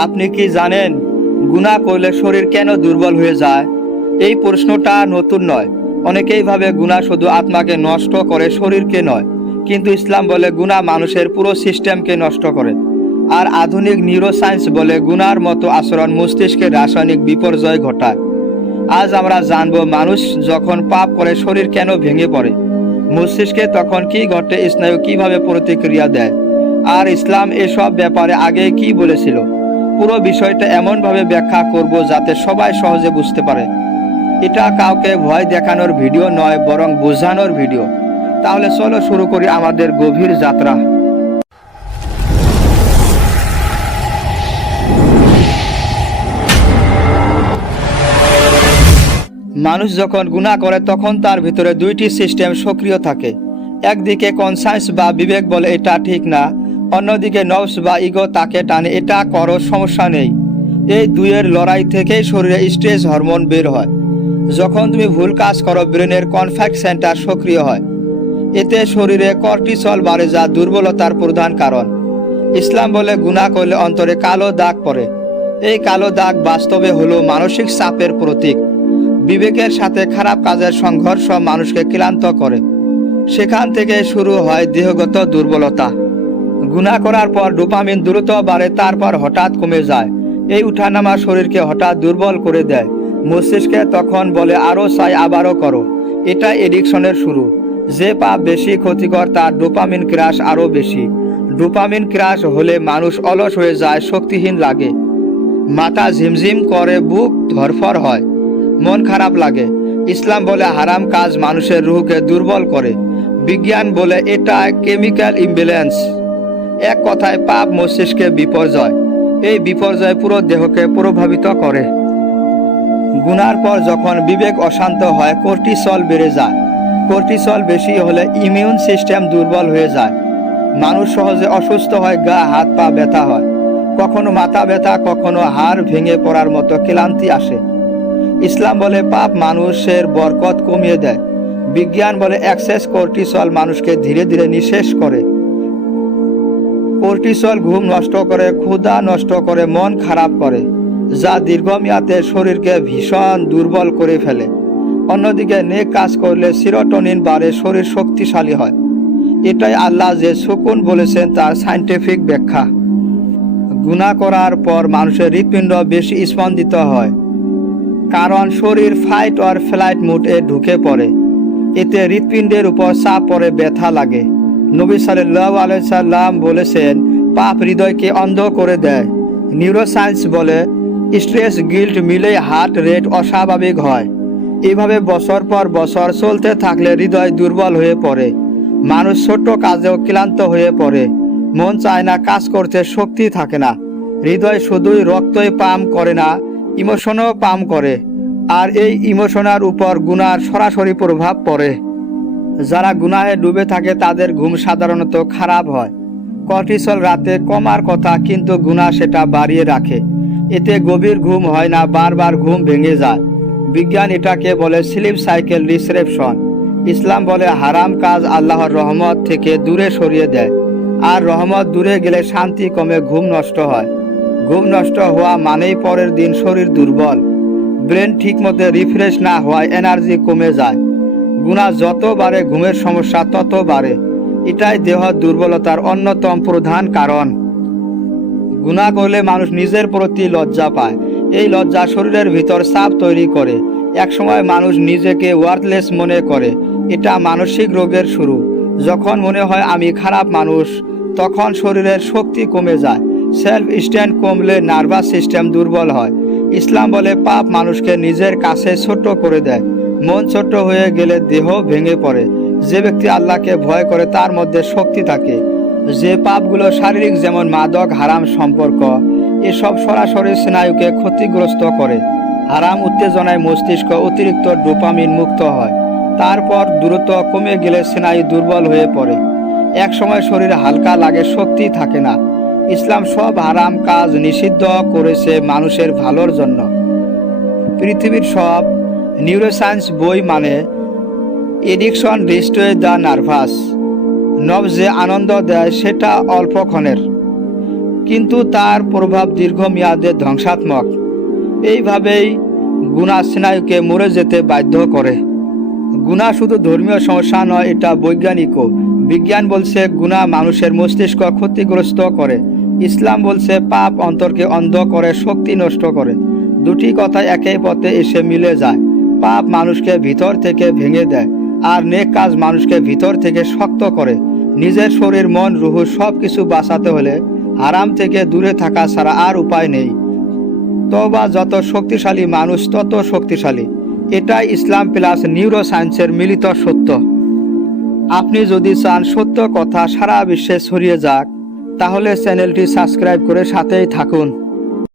আপনি কি জানেন গুনাহ করলে শরীর কেন দুর্বল হয়ে যায়? এই প্রশ্নটা নতুন নয়। অনেকেই ভাবে গুনাহ শুধু আত্মাকে নষ্ট করে, শরীরকে নয়। কিন্তু ইসলাম বলে গুনাহ মানুষের পুরো সিস্টেমকে নষ্ট করে। আর আধুনিক নিউরোসায়েন্স বলে গুনাহর মতো আচরণ মস্তিষ্কের রাসায়নিক বিপর্যয় ঘটায়। আজ আমরা জানব মানুষ যখন পাপ করে শরীর কেন ভেঙে পড়ে, মস্তিষ্কে তখন কি ঘটে, স্নায়ু কিভাবে প্রতিক্রিয়া দেয়, আর ইসলাম এসব ব্যাপারে আগে কি বলেছিল। পুরো বিষয়টা এমনভাবে ব্যাখ্যা করব যাতে সবাই সহজে বুঝতে পারে। এটা কাউকে ভয় দেখানোর ভিডিও নয়, বরং বোঝানোর ভিডিও। তাহলে চলো শুরু করি আমাদের গভীর যাত্রা। মানুষ যখন গুনাহ করে তখন তার ভিতরে দুইটি সিস্টেম সক্রিয় থাকে। একদিকে কনসায়েন্স বা বিবেক বলে এটা ঠিক না, অন্যদিকে নফস বা ইগো তাকে টানে এটা করো, সমস্যা নেই। এই দুইয়ের লড়াই থেকেই শরীরে স্ট্রেস হরমোন বের হয়। যখন তুমি ভুল কাজ করো ব্রেনের কনফ্যাক্ট সেন্টার সক্রিয় হয়। এতে শরীরে কর্টিসল বাড়ে, যা দুর্বলতার প্রধান কারণ। ইসলাম বলে গুনাহ করলে অন্তরে কালো দাগ পড়ে। এই কালো দাগ বাস্তবে হলো মানসিক চাপের প্রতীক। বিবেকের সাথে খারাপ কাজের সংঘর্ষ মানুষকে ক্লান্ত করে। সেখান থেকে শুরু হয় দেহগত দুর্বলতা। গুনাহ করার পর ডোপামিন দ্রুত বাড়ে, তারপর হঠাৎ কমে যায়। এই উঠানামা শরীরকে হঠাৎ দুর্বল করে দেয়। মস্তিষ্কে তখন বলে আরও চাই, আবারও করো। এটা এডিকশনের শুরু। যে পাপ বেশি ক্ষতিকর তার ডোপামিন ক্রাশ আরও বেশি। ডোপামিন ক্রাশ হলে মানুষ অলস হয়ে যায়, শক্তিহীন লাগে, মাথা ঝিমঝিম করে, বুক ধরফর হয়, মন খারাপ লাগে। ইসলাম বলে হারাম কাজ মানুষের রুহকে দুর্বল করে। বিজ্ঞান বলে এটা কেমিক্যাল ইমব্যালেন্স। এক কথায় পাপ মস্তিষ্কে বিপর্যয়। এই বিপর্যয় পুরো দেহকে প্রভাবিত করে। গুনার পর যখন বিবেক অশান্ত হয়, কর্টিসল বেড়ে যায়। কর্টিসল বেশি হলে ইমিউন সিস্টেম দুর্বল হয়ে যায়। মানুষ সহজে অসুস্থ হয়, গা হাত পা ব্যথা হয়, কখনো মাথা ব্যথা, কখনো হাড় ভেঙে পড়ার মতো ক্লান্তি আসে। ইসলাম বলে পাপ মানুষের বরকত কমিয়ে দেয়। বিজ্ঞান বলে এক্সেস কর্টিসল মানুষকে ধীরে ধীরে নিঃশেষ করে। কর্টিসল ঘুম নষ্ট করে, ক্ষুধা নষ্ট করে, মন খারাপ করে, যা দীর্ঘমেয়াদে শরীরকে ভীষণ দুর্বল করে ফেলে। অন্যদিকে নেক কাজ করলে সিরোটোনিন বাড়ে, শরীর শক্তিশালী হয়। এটাই আল্লাহ যে সুকুন বলেছেন তার সায়েন্টিফিক ব্যাখ্যা। গুনাহ করার পর মানুষের হৃৎপিণ্ড বেশি স্পন্দিত হয়, কারণ শরীর ফাইট অর ফ্লাইট মুডে ঢুকে পড়ে। এতে হৃৎপিণ্ডের উপর চাপ পড়ে, ব্যথা লাগে। নবী সাল্লাল্লাহু আলাইহি সাল্লাম বলেছেন পাপ হৃদয়কে অন্ধ করে দেয়। নিউরোসায়েন্স বলে স্ট্রেস গিল্ট মিলে হার্ট রেট অস্বাভাবিক হয়। এভাবে বছর পর বছর চলতে থাকলে হৃদয় দুর্বল হয়ে পড়ে। মানুষ ছোট কাজেও ক্লান্ত হয়ে পড়ে, মন চায় না কাজ করতে, শক্তি থাকে না। হৃদয় শুধুই রক্তই পাম্প করে না, ইমোশনও পাম্প করে। আর এই ইমোশনের উপর গুনার সরাসরি প্রভাব পড়ে। যারা গুনাহে ডুবে থাকে তাদের ঘুম সাধারণত খারাপ হয়। কর্টিসল রাতে কমার কথা, কিন্তু গুনাহ সেটা বাড়িয়ে রাখে। এতে গভীর ঘুম হয় না, বারবার ঘুম ভেঙে যায়। বিজ্ঞান এটাকে বলে স্লিপ সাইকেল ডিসরেপশন। ইসলাম বলে হারাম কাজ আল্লাহর রহমত থেকে দূরে সরিয়ে দেয়। আর রহমত দূরে গেলে শান্তি কমে, ঘুম নষ্ট হয়। ঘুম নষ্ট হওয়া মানেই পরের দিন শরীর দুর্বল। ব্রেন ঠিকমতো রিফ্রেশ না হওয়ায় এনার্জি কমে যায়। গুনাহ যত বাড়ে ঘুমের সমস্যা তত বাড়ে। এটাই দেহ দুর্বলতার অন্যতম প্রধান কারণ। গুনাহ করলে মানুষ নিজের প্রতি লজ্জা পায়। এই লজ্জা শরীরের ভিতর চাপ তৈরি করে। একসময় মানুষ নিজেকে ওয়ার্থলেস মনে করে। এটা মানসিক রোগের শুরু। যখন মনে হয় আমি খারাপ মানুষ, তখন শরীরের শক্তি কমে যায়। সেলফ স্ট্যান্ড কমলে নার্ভাস সিস্টেম দুর্বল হয়। ইসলাম বলে পাপ মানুষকে নিজের কাছে ছোট করে দেয়। মন ছোট হয়ে গেলে দেহ ভেঙে পড়ে। যে ব্যক্তি আল্লাহকে ভয় করে তার মধ্যে শক্তি থাকে। যে পাপগুলো শারীরিক, যেমন মাদক, হারাম সম্পর্ক, এসব সরাসরি স্নায়ুকে ক্ষতিগ্রস্ত করে। হারাম উত্তেজনায় মস্তিষ্ক অতিরিক্ত ডোপামিন মুক্ত হয়। তারপর দ্রুত কমে গেলে স্নায়ু দুর্বল হয়ে পড়ে। এক সময় শরীর হালকা লাগে, শক্তি থাকে না। ইসলাম সব হারাম কাজ নিষিদ্ধ করেছে মানুষের ভালোর জন্য। পৃথিবীর সব নিউরোসায়েন্স বই মানে এডিকশন ডিস্ট্রয় দ্য নার্ভাস। নব যে আনন্দ দেয় সেটা অল্পক্ষণের। কিন্তু তার প্রভাব দীর্ঘমেয়াদে ধ্বংসাত্মক। এইভাবেই গুনাহ স্নায়ুকে মরে যেতে বাধ্য করে। গুনাহ শুধু ধর্মীয় সমস্যা নয়, এটা বৈজ্ঞানিকও। বিজ্ঞান বলছে গুনাহ মানুষের মস্তিষ্ক ক্ষতিগ্রস্ত করে। ইসলাম বলছে পাপ অন্তরকে অন্ধ করে, শক্তি নষ্ট করে। দুটি কথা একই পথে এসে মিলে যায়। পাপ মানুষকে ভিতর থেকে ভেঙে দেয়, আর নেক কাজ মানুষকে ভিতর থেকে শক্ত করে। নিজের শরীর, মন, রুহ সব কিছু বাঁচাতে হলে হারাম থেকে দূরে থাকা ছাড়া আর উপায় নেই। তওবা যত শক্তিশালী, মানুষ তত শক্তিশালী। এটাই ইসলাম প্লাস নিউরোসায়েন্সের মিলিত সত্য। আপনি যদি চান সত্য কথা সারা বিশ্বে ছড়িয়ে যাক, তাহলে চ্যানেলটি সাবস্ক্রাইব করে সাথেই থাকুন।